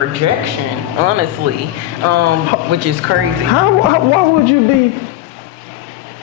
rejection, honestly, which is crazy. Why would you be?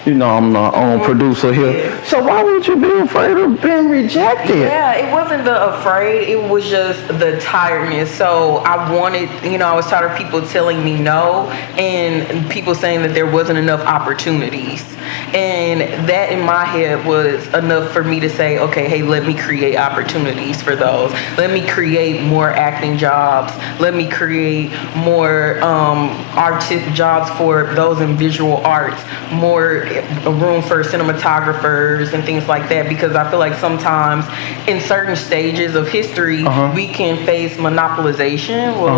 You know, I'm the own producer here. Yeah. So why would you be afraid of being rejected? Yeah, it wasn't the afraid, it was just the tiredness. So I wanted, I was tired of people telling me no and people saying that there wasn't enough opportunities. And that in my head was enough for me to say, okay, hey, let me create opportunities for those. Let me create more acting jobs. Let me create more artistic jobs for those in visual arts, more room for cinematographers and things like that, because I feel like sometimes in certain stages of history we can face monopolization where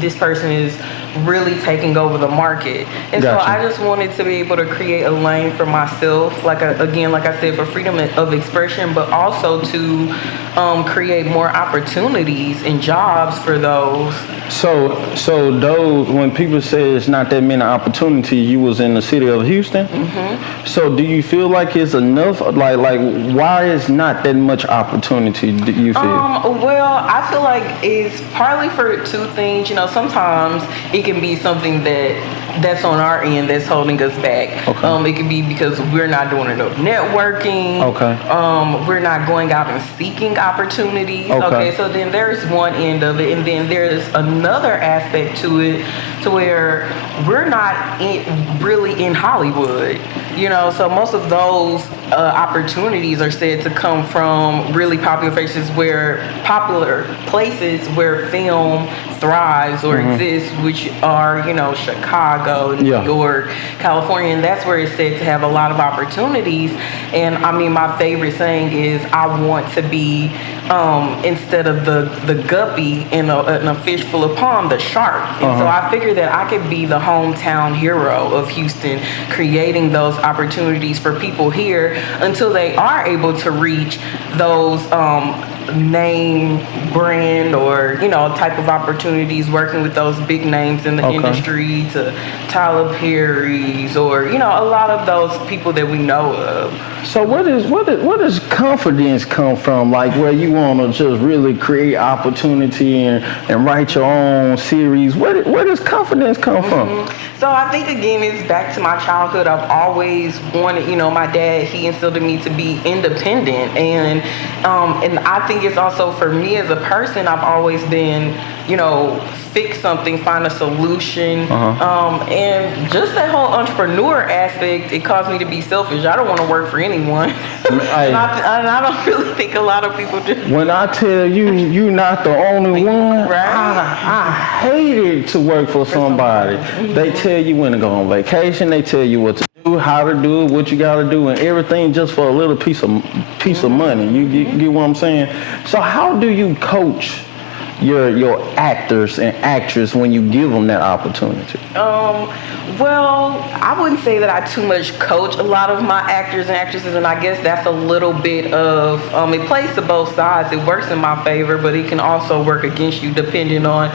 this person is really taking over the market. And Gotcha. so I just wanted to be able to create a lane for myself, like I said, for freedom of expression, but also to create more opportunities and jobs for those. So those, when people say it's not that many opportunities, you was in the city of Houston. Mm-hmm. So do you feel like it's enough? Like why is not that much opportunity? Do you feel? Well, I feel like it's partly for two things. Sometimes it can be something that's on our end that's holding us back. Okay. It could be because we're not doing enough networking. Okay. We're not going out and seeking opportunities. Okay. So then there's one end of it, and then there's another aspect to it, to where we're not really in Hollywood. So most of those opportunities are said to come from really popular popular places where film thrives or exists, which are, Chicago, New York, California, and that's where it's said to have a lot of opportunities. And I mean, my favorite saying is, I want to be, instead of the guppy in a fish full of pond, the shark. And so I figured that I could be the hometown hero of Houston, creating those opportunities for people here until they are able to reach those name brand or type of opportunities, working with those big names in the industry, to Tyler Perry's, or a lot of those people that we know of. So where does confidence come from? Like, where you want to just really create opportunity and write your own series? Where does confidence come from? So I think, again, it's back to my childhood. I've always wanted, my dad, he instilled in me to be independent, and I think it's also for me as a person. I've always been, fix something, find a solution, and just that whole entrepreneur aspect. It caused me to be selfish. I don't want to work for anyone, and I don't really think a lot of people do. When I tell you, you're not the only one. Right? I hated to work for somebody. They tell you when to go on vacation. They tell you what to do, how to do it, what you got to do, and everything just for a little piece of money. You get what I'm saying? So how do you coach your actors and actresses when you give them that opportunity? Well, I wouldn't say that I too much coach a lot of my actors and actresses, and I guess that's a little bit of, it plays to both sides. It works in my favor, but it can also work against you depending on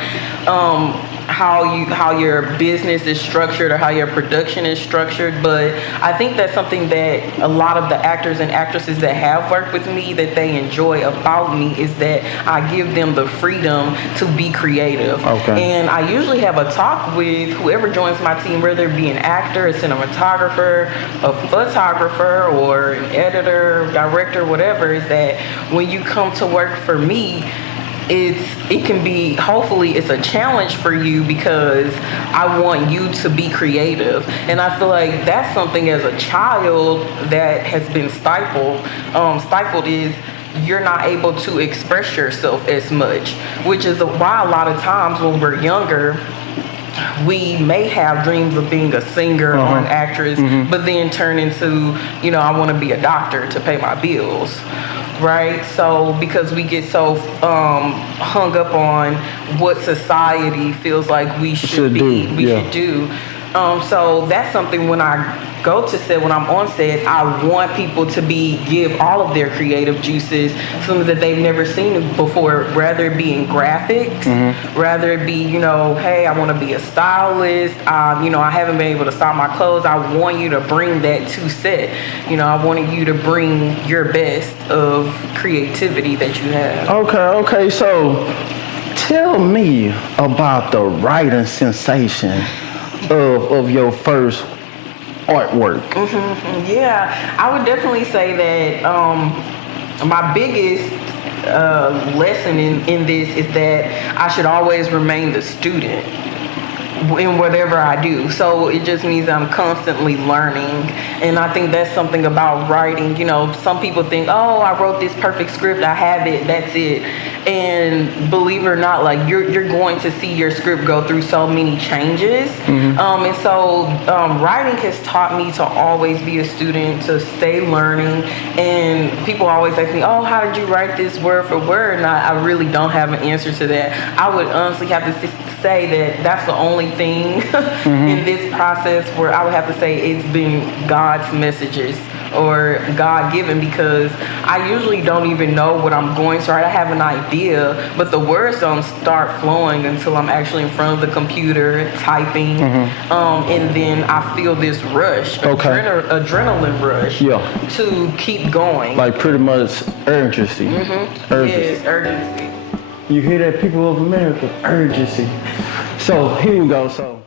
how your business is structured or how your production is structured. But I think that's something that a lot of the actors and actresses that have worked with me, that they enjoy about me, is that I give them the freedom to be creative. And I usually have a talk with whoever joins my team, whether it be an actor, a cinematographer, a photographer, or an editor, director, whatever, is that when you come to work for me, it can be, hopefully it's a challenge for you, because I want you to be creative. And I feel like that's something as a child that has been stifled. Stifled is you're not able to express yourself as much, which is why a lot of times when we're younger, we may have dreams of being a singer or an actress, but then turn into, I want to be a doctor to pay my bills. Right? So because we get so hung up on what society feels like we should should do. So that's something when I go to set, when I'm on set, I want people to give all of their creative juices, something that they've never seen before, rather it be in graphics, rather it be, hey, I want to be a stylist, I haven't been able to style my clothes. I want you to bring that to set. I wanted you to bring your best of creativity that you have. Okay, so Tell me about the writing sensation of your first artwork. Yeah, I would definitely say that my biggest lesson in this is that I should always remain the student in whatever I do. So it just means I'm constantly learning. And I think that's something about writing. You know, some people think, oh, I wrote this perfect script, I have it, that's it. And believe it or not, like you're going to see your script go through so many changes. And so writing has taught me to always be a student, to stay learning. And people always ask me, oh, how did you write this word for word? And I really don't have an answer to that. I would honestly have to say that that's the only thing in this process where I would have to say it's been God's messages or God given, because I usually don't even know what I'm going to write. I have an idea, but the words don't start flowing until I'm actually in front of the computer typing, and then I feel this rush, adrenaline rush, to keep going. Like pretty much urgency. Yes, urgency. You hear that, people of America? Urgency. So here we go. So